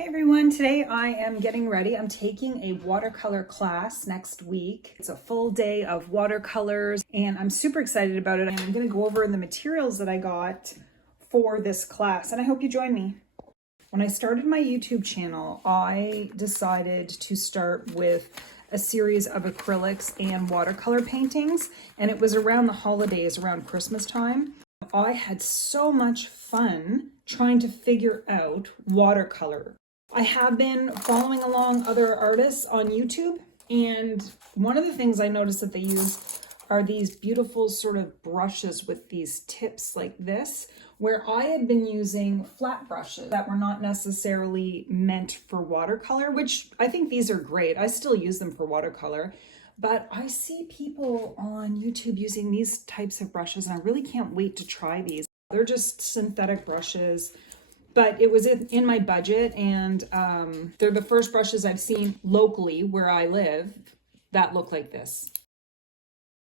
Hey everyone, today I am getting ready. I'm taking a watercolor class next week. It's a full day of watercolors and I'm super excited about it. And I'm going to go over the materials that I got for this class and I hope you join me. When I started my YouTube channel, I decided to start with a series of acrylics and watercolor paintings, and it was around the holidays, around Christmas time. I had so much fun trying to figure out watercolor. I have been following along other artists on YouTube, and one of the things I noticed that they use are these beautiful sort of brushes with these tips like this, where I had been using flat brushes that were not necessarily meant for watercolor, which I think these are great. I still use them for watercolor, but I see people on YouTube using these types of brushes, and I really can't wait to try these. They're just synthetic brushes, but it was in my budget, and they're the first brushes I've seen locally where I live that look like this.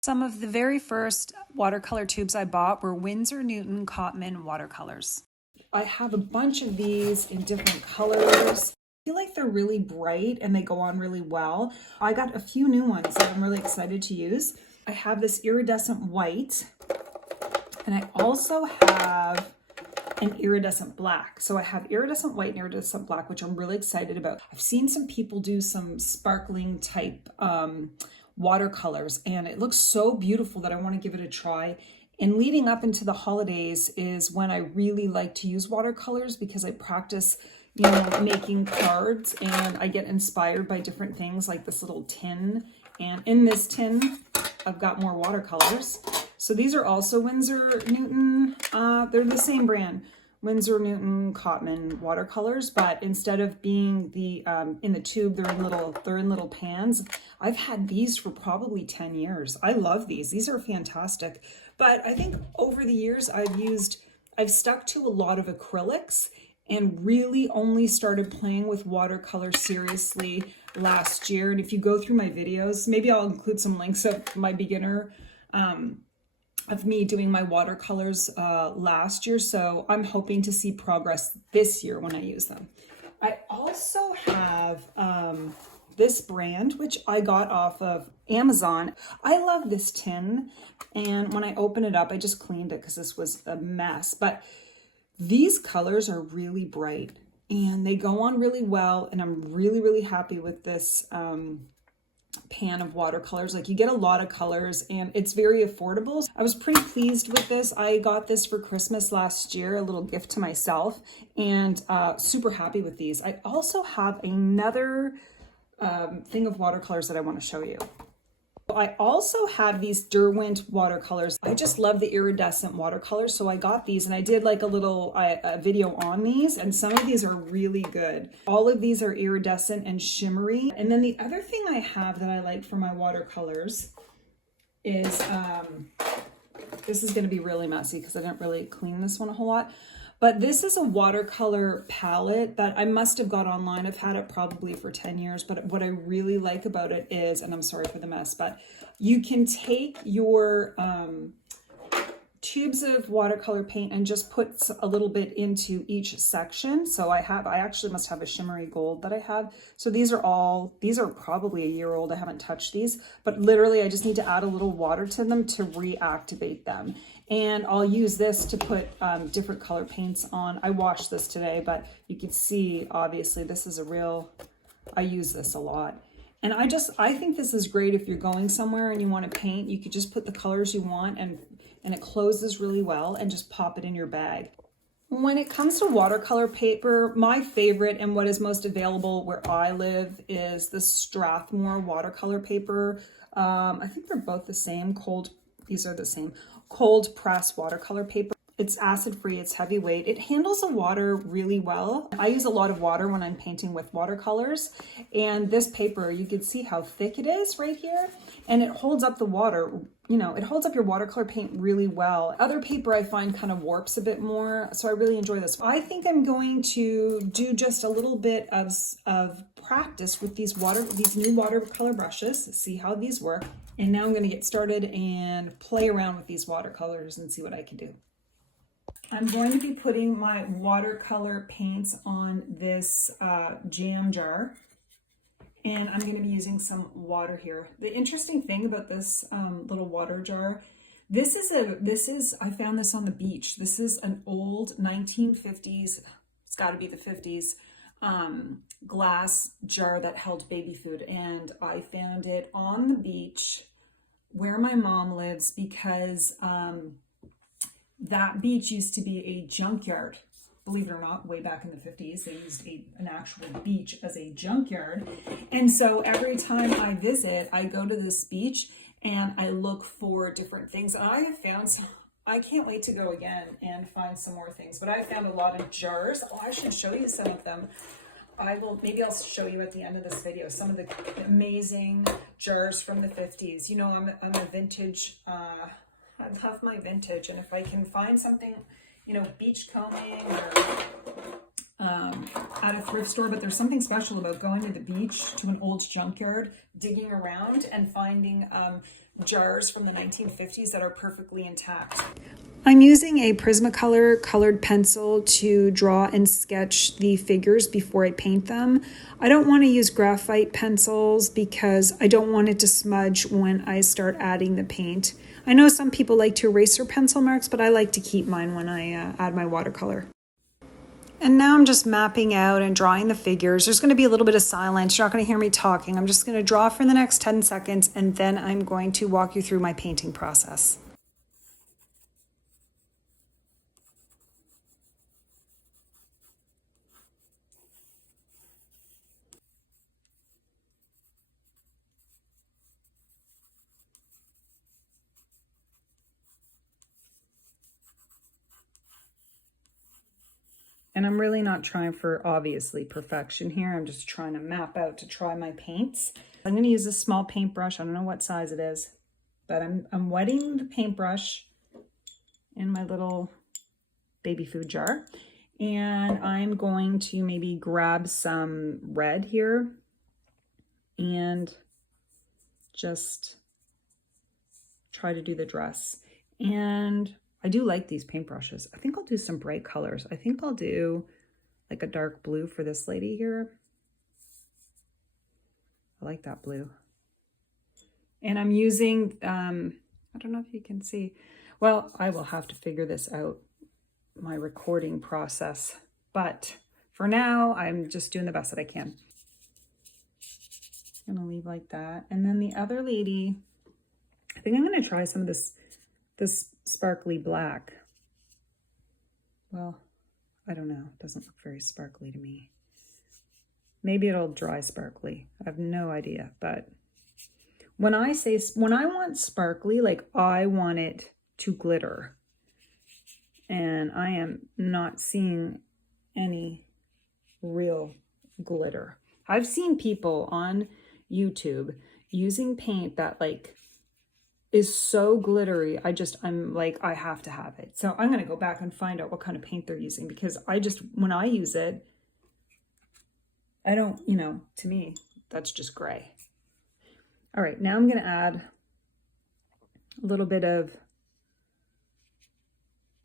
Some of the very first watercolor tubes I bought were Winsor Newton Cotman watercolors. I have a bunch of these in different colors. I feel like they're really bright and they go on really well. I got a few new ones that I'm really excited to use. I have this iridescent white, and I also have an iridescent black. So I have iridescent white and iridescent black, which I'm really excited about. I've seen some people do some sparkling type watercolors, and it looks so beautiful that I want to give it a try. And leading up into the holidays is when I really like to use watercolors, because I practice, making cards, and I get inspired by different things like this little tin. And in this tin, I've got more watercolors. So these are also Winsor Newton. They're the same brand, Winsor Newton Cotman watercolors, but instead of being in the tube, they're in little pans. I've had these for probably 10 years. I love these. These are fantastic. But I think over the years I've stuck to a lot of acrylics and really only started playing with watercolor seriously last year. And if you go through my videos, maybe I'll include some links of my beginner of me doing my watercolors last year. So I'm hoping to see progress this year when I use them. I also have this brand, which I got off of Amazon. I love this tin, and when I open it up, I just cleaned it because this was a mess. But these colors are really bright and they go on really well, and I'm really, really happy with this pan of watercolors. Like, you get a lot of colors and it's very affordable. I was pretty pleased with this. I got this for Christmas last year, a little gift to myself, and super happy with these. I also have another thing of watercolors that I want to show you. I also have these Derwent watercolors. I just love the iridescent watercolors, so I got these, and I did like a little video on these, and some of these are really good. All of these are iridescent and shimmery. And then the other thing I have that I like for my watercolors is, this is going to be really messy because I didn't really clean this one a whole lot. But this is a watercolor palette that I must have got online. I've had it probably for 10 years, but what I really like about it is, and I'm sorry for the mess, but you can take your tubes of watercolor paint and just put a little bit into each section. So I actually must have a shimmery gold that I have. So these are probably a year old. I haven't touched these, but literally I just need to add a little water to them to reactivate them. And I'll use this to put different color paints on. I washed this today, but you can see, obviously, this is I use this a lot. And I think this is great if you're going somewhere and you want to paint. You could just put the colors you want, and it closes really well, and just pop it in your bag. When it comes to watercolor paper, my favorite and what is most available where I live is the Strathmore watercolor paper. I think they're both the same. These are the same. Cold press watercolor paper. It's acid free, it's heavyweight. It handles the water really well. I use a lot of water when I'm painting with watercolors, and this paper, you can see how thick it is right here, and it holds up the water. It holds up your watercolor paint really well. Other paper I find kind of warps a bit more, so I really enjoy this. I think I'm going to do just a little bit of practice with these new watercolor brushes, see how these work. And now I'm going to get started and play around with these watercolors and see what I can do. I'm going to be putting my watercolor paints on this jam jar, and I'm going to be using some water here. The interesting thing about this little water jar, I found this on the beach. This is an old 1950s, it's got to be the 50s, glass jar that held baby food. And I found it on the beach where my mom lives because that beach used to be a junkyard. Believe it or not, way back in the 50s, they used an actual beach as a junkyard. And so every time I visit, I go to this beach and I look for different things. I have found some, I can't wait to go again and find some more things, but I found a lot of jars. Oh, I should show you some of them. Maybe I'll show you at the end of this video some of the amazing jars from the 50s. You know, I'm a vintage, I love my vintage, and if I can find something, you know, beach combing or at a thrift store, but there's something special about going to the beach, to an old junkyard, digging around and finding jars from the 1950s that are perfectly intact. I'm using a Prismacolor colored pencil to draw and sketch the figures before I paint them. I don't want to use graphite pencils because I don't want it to smudge when I start adding the paint. I know some people like to erase their pencil marks, but I like to keep mine when I add my watercolor. And now I'm just mapping out and drawing the figures. There's going to be a little bit of silence. You're not going to hear me talking. I'm just going to draw for the next 10 seconds, and then I'm going to walk you through my painting process. And I'm really not trying for, obviously, perfection here. I'm just trying to map out to try my paints. I'm going to use a small paintbrush. I don't know what size it is, but I'm wetting the paintbrush in my little baby food jar. And I'm going to maybe grab some red here and just try to do the dress. And I do like these paintbrushes. I think I'll do some bright colors. I think I'll do like a dark blue for this lady here. I like that blue. And I'm using, I don't know if you can see. Well, I will have to figure this out, my recording process. But for now, I'm just doing the best that I can. I'm gonna leave like that. And then the other lady, I think I'm gonna try some of this sparkly black. Well, I don't know. It doesn't look very sparkly to me. Maybe it'll dry sparkly. I have no idea. But when I want sparkly, like I want it to glitter. And I am not seeing any real glitter. I've seen people on YouTube using paint that like is so glittery. I'm like, I have to have it. So I'm going to go back and find out what kind of paint they're using, because when I use it, I don't, you know, to me, that's just gray. All right, now I'm going to add a little bit of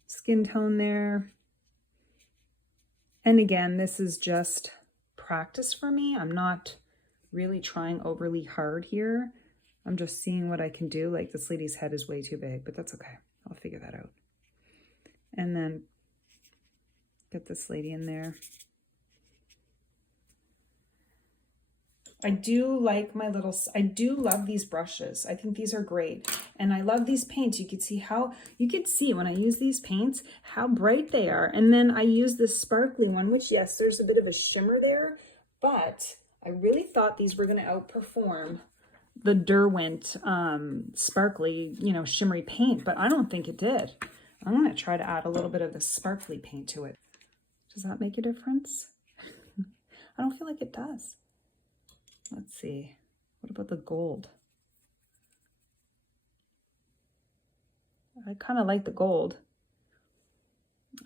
skin tone there. And again, this is just practice for me. I'm not really trying overly hard here. I'm just seeing what I can do. Like this lady's head is way too big, but that's okay. I'll figure that out. And then get this lady in there. I do love these brushes. I think these are great. And I love these paints. You could see when I use these paints, how bright they are. And then I use this sparkly one, which yes, there's a bit of a shimmer there, but I really thought these were gonna outperform the Derwent sparkly, you know, shimmery paint, but I don't think it did. I'm gonna try to add a little bit of the sparkly paint to it. Does that make a difference? I don't feel like it does. Let's see. What about the gold? I kind of like the gold.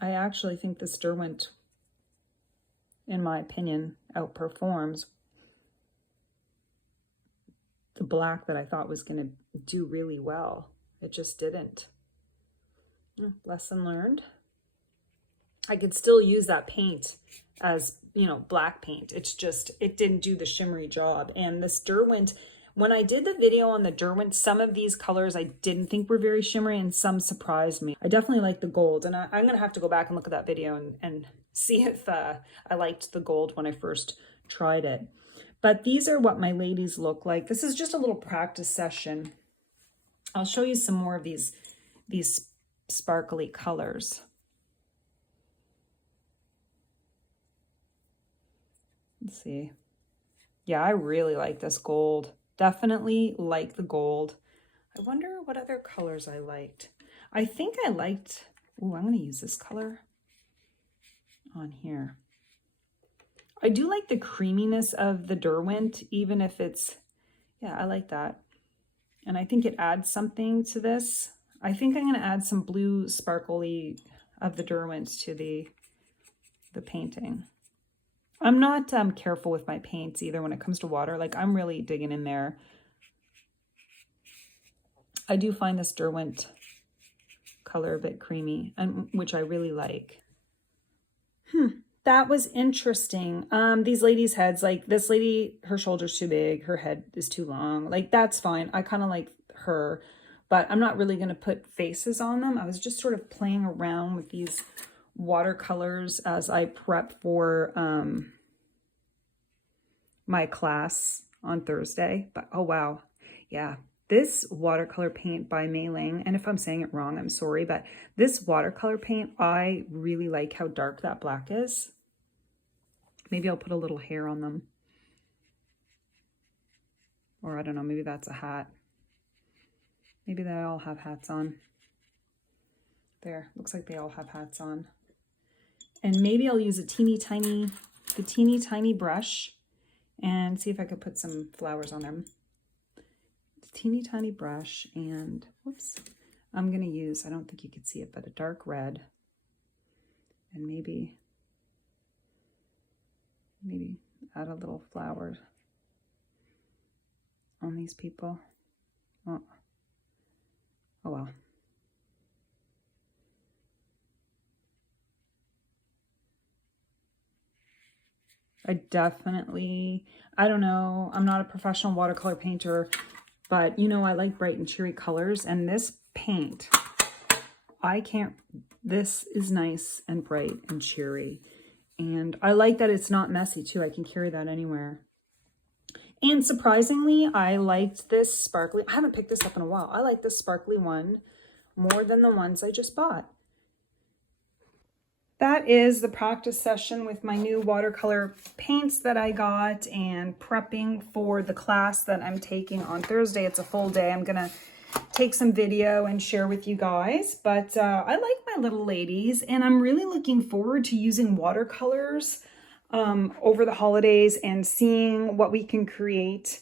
I actually think this Derwent, in my opinion, outperforms the black that I thought was going to do really well. It just didn't. Lesson learned. I could still use that paint as, you know, black paint. It's just, it didn't do the shimmery job. And this Derwent, when I did the video on the Derwent, some of these colors I didn't think were very shimmery and some surprised me. I definitely like the gold, and I'm going to have to go back and look at that video and see if I liked the gold when I first tried it. But these are what my ladies look like. This is just a little practice session. I'll show you some more of these sparkly colors. Let's see. Yeah, I really like this gold. Definitely like the gold. I wonder what other colors I liked. I think I liked, oh, I'm going to use this color on here. I do like the creaminess of the Derwent, even if it's, yeah, I like that. And I think it adds something to this. I think I'm going to add some blue sparkly of the Derwent to the painting. I'm not careful with my paints either when it comes to water. Like, I'm really digging in there. I do find this Derwent color a bit creamy, and which I really like. That was interesting. These ladies' heads, like this lady, her shoulder's too big, her head is too long. Like, that's fine. I kind of like her, but I'm not really going to put faces on them. I was just sort of playing around with these watercolors as I prep for my class on Thursday. But oh wow, yeah, this watercolor paint by Mei Ling, and if I'm saying it wrong, I'm sorry, but this watercolor paint, I really like how dark that black is. Maybe I'll put a little hair on them, or I don't know, maybe that's a hat. Maybe they all have hats on. There, looks like they all have hats on. And maybe I'll use the teeny tiny brush and see if I could put some flowers on them. Teeny tiny brush, and whoops, I'm gonna use, I don't think you can see it, but a dark red, and maybe add a little flower on these people. Oh well. I don't know, I'm not a professional watercolor painter, but you know, I like bright and cheery colors, and this paint, this is nice and bright and cheery. And I like that it's not messy too. I can carry that anywhere. And surprisingly, I liked this sparkly, I haven't picked this up in a while. I like this sparkly one more than the ones I just bought. That is the practice session with my new watercolor paints that I got and prepping for the class that I'm taking on Thursday. It's a full day. I'm going to take some video and share with you guys, but I like my little ladies, and I'm really looking forward to using watercolors over the holidays and seeing what we can create.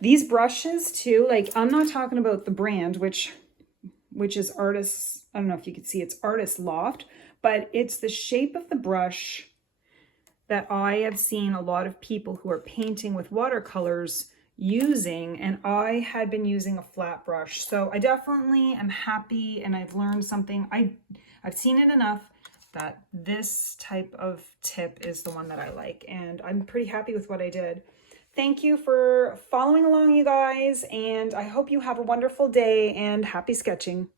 These brushes too, like, I'm not talking about the brand, which is Artist, I don't know if you can see, it's Artist Loft, but it's the shape of the brush that I have seen a lot of people who are painting with watercolors using, and I had been using a flat brush. So I definitely am happy, and I've learned something. I've seen it enough that this type of tip is the one that I like, and I'm pretty happy with what I did. Thank you for following along, you guys, and I hope you have a wonderful day, and happy sketching.